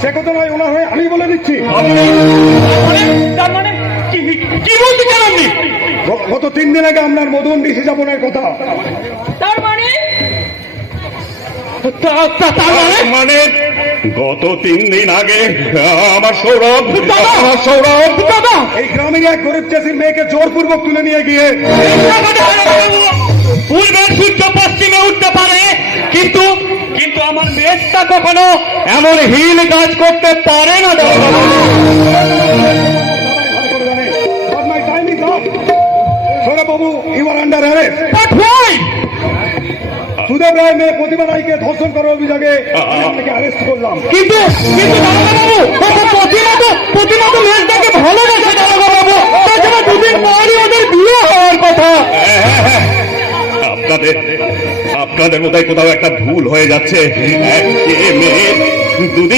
সে কথা নয়, ওনার হয়ে আমি বলে দিচ্ছি। তার মানে কি বলতে চান আপনি? গত 3 দিন আগে আপনার মদন ঋষি যাপনের কথা। তার মানে মানে গত 3 দিন আগে আমার সৌরভ দাদা এই গ্রামের এক গরিব চাষির মেয়েকে জোরপূর্বক তুলে নিয়ে গিয়ে পূর্বের সূর্য পশ্চিমে উঠতে পারে, কিন্তু কিন্তু আমার মেয়েটা কখনো এমন হিল কাজ করতে পারে না। সৌরভবাবু, you are under arrest. Sudeb Roy মেয়ে প্রতিভা রায়কে ধর্ষণ করার অভিযোগে আমি আপনাকে অ্যারেস্ট করলাম। কিন্তু কিন্তু প্রতিমা তো মেয়েটাকে ভালোবাসে দারোগাবাবু, তাছাড়া 2 দিন পরই ওদের বিয়ে হওয়ার কথা। আপনাদের বোধহয় কোথাও একটা ভুল হয়ে যাচ্ছে। মেয়ে 2 দিন